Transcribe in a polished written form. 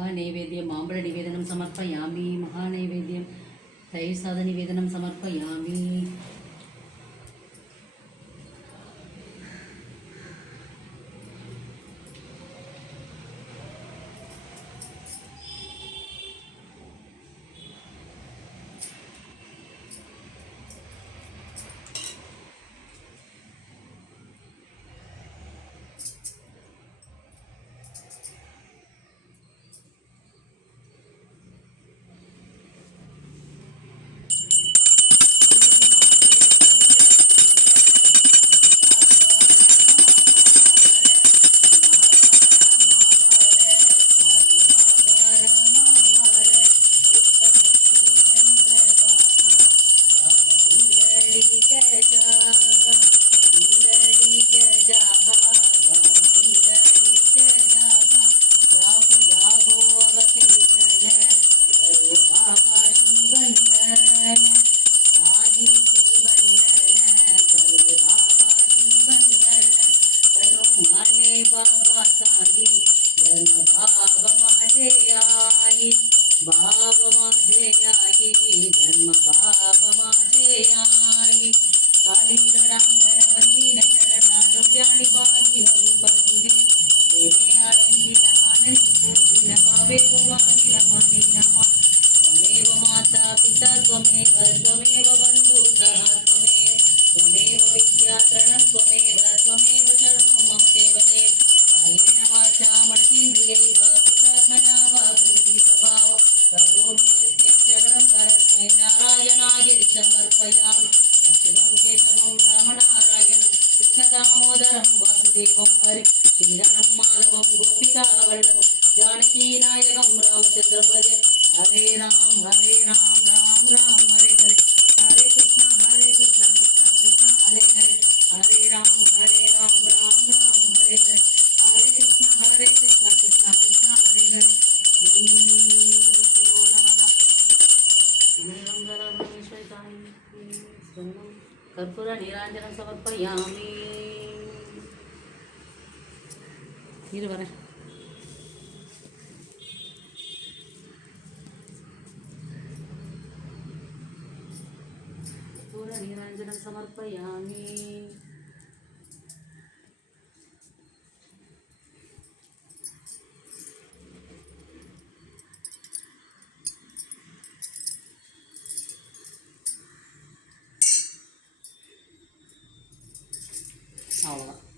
महानैवेद्यं माम्बळनिवेदनं समर्पयामि महानैवेद्यं तैर्सादनिवेदनं समर्पयामि बाबा सांगी धर्म भाव माझे आई भाव माझे आई धर्म भाव माझे आई कालील रांगण वंदीन चरणा डोळ्यानी बागिन रूप तुझे प्रेमे आळंगीन आनंदी पूजिन भावेव वागिन मने नमा त्वमेव माता पिता त्वमेव बंधु सह त्वमेव विद्या तृणं त्वमेव सर्वं मम देवदेव कायेन वाचा मनसेन्द्रियैव पितात्मना वा प्रकृति स्वभाव करोमि यद्यक्षरं परस्मै नारायणाय समर्पयामि अच्युतं केशवं रामनारायणं कृष्णदामोदरं वासुदेवं हरि श्रीरामं माधवं गोपिकावल्लभं जानकीनायकं रामचन्द्रं भजे हरे राम राम राम हरे हरे हरे कृष्ण कृष्ण कृष्ण हरे हरे हरे राम राम राम हरे हरे हरे कृष्ण कृष्ण कृष्ण हरे हरे श्री गुरुभ्यो नमः कर्पूर नीरांजनं समर्पयामि कर्पूर नीरांजनं समर्पयामि அவ்வளோதான்.